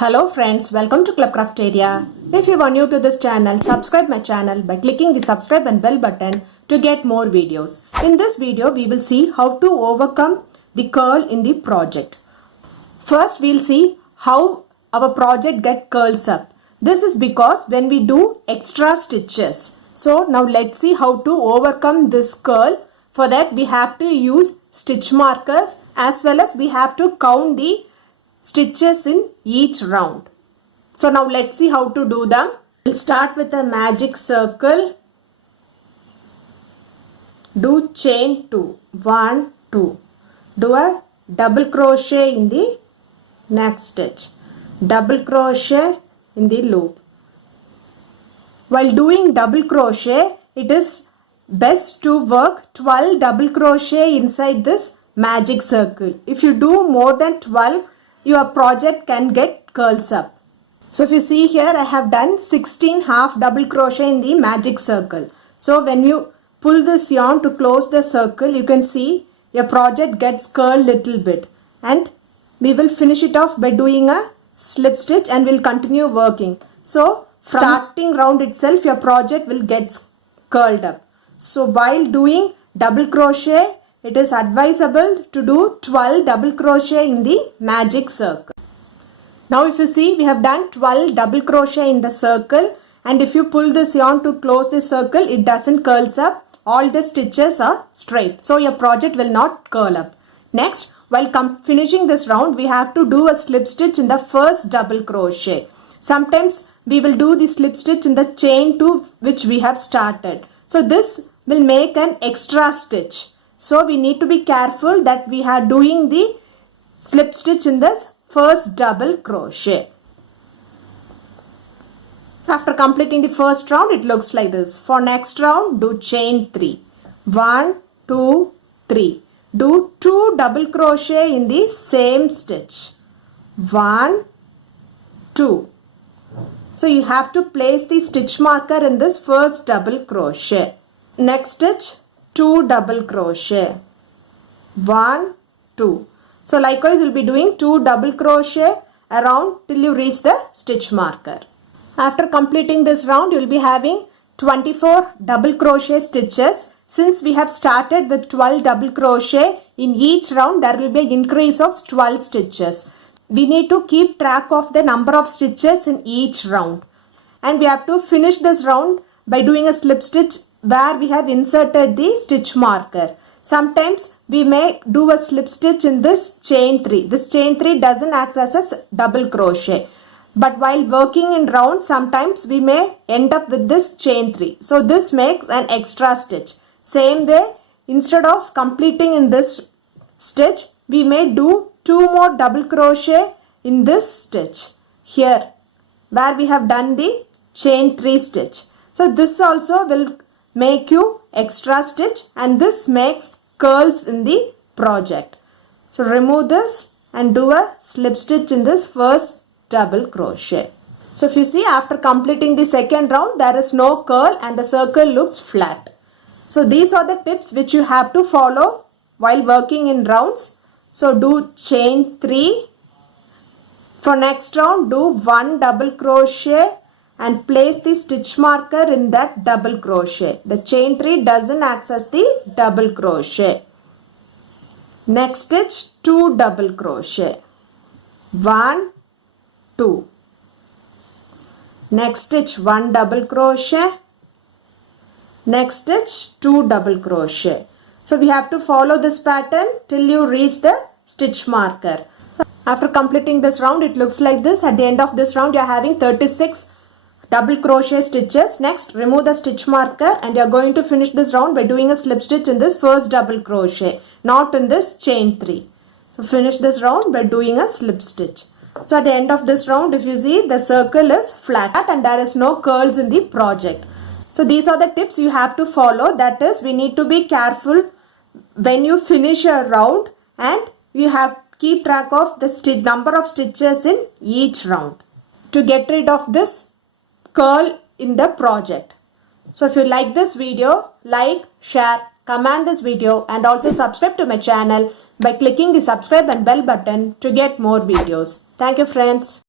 Hello friends, welcome to Club Crafteria. If you are new to this channel, subscribe my channel by clicking the subscribe and bell button to get more videos. In this video, we will see how to overcome the curl in the project. First, we'll see how our project get curls up. This is because when we do extra stitches. So now let's see how to overcome this curl. For that, we have to use stitch markers as well as we have to count the stitches in each round. So now let's see how to do them. We'll start with a magic circle. Do chain 2, 1, 2. Do a double crochet in the next stitch. Double crochet in the loop. While doing double crochet, it is best to work 12 double crochet inside this magic circle. If you do more than 12, your project can get curls up. So if you see here, I have done 16 half double crochet in the magic circle. So when you pull this yarn to close the circle, you can see your project gets curled little bit. And we will finish it off by doing a slip stitch and we'll continue working. So from starting round itself, your project will get curled up. So while doing double crochet, it is advisable to do 12 double crochet in the magic circle. Now if you see, we have done 12 double crochet in the circle, and if you pull this yarn to close the circle, it doesn't curls up. All the stitches are straight. So your project will not curl up. Next, while finishing this round, we have to do a slip stitch in the first double crochet. Sometimes we will do the slip stitch in the chain 2 which we have started. So this will make an extra stitch. So we need to be careful that we are doing the slip stitch in this first double crochet. After completing the first round, it looks like this. For next round, do chain 3. 1, 2, 3. Do 2 double crochet in the same stitch. 1, 2. So you have to place the stitch marker in this first double crochet. Next stitch, 2 double crochet. 1, 2. So likewise, you'll be doing 2 double crochet around till you reach the stitch marker. After completing this round, you'll be having 24 double crochet stitches. Since we have started with 12 double crochet, in each round there will be an increase of 12 stitches. We need to keep track of the number of stitches in each round. And we have to finish this round by doing a slip stitch where we have inserted the stitch marker. Sometimes we may do a slip stitch in this chain 3. This chain 3 doesn't act as a double crochet. But while working in rounds, sometimes we may end up with this chain 3. So this makes an extra stitch. Same way, instead of completing in this stitch, we may do 2 more double crochet in this stitch here where we have done the chain 3 stitch. So this also will make you extra stitch and this makes curls in the project. So remove this and do a slip stitch in this first double crochet. So if you see, after completing the second round, there is no curl and the circle looks flat. So these are the tips which you have to follow while working in rounds. So do chain 3. For next round, do 1 double crochet and place the stitch marker in that double crochet. The chain 3 doesn't access the double crochet. Next stitch, 2 double crochet. 1, 2. Next stitch, 1 double crochet. Next stitch, 2 double crochet. So we have to follow this pattern till you reach the stitch marker. After completing this round, it looks like this. At the end of this round, you are having 36 double crochet stitches. Next, remove the stitch marker and you are going to finish this round by doing a slip stitch in this first double crochet, not in this chain 3. So finish this round by doing a slip stitch. So at the end of this round, if you see, the circle is flat and there is no curls in the project. So these are the tips you have to follow. That is, we need to be careful when you finish a round and you have to keep track of the number of stitches in each round to get rid of this curl in the project. So if you like this video, like, share, comment this video and also subscribe to my channel by clicking the subscribe and bell button to get more videos. Thank you friends.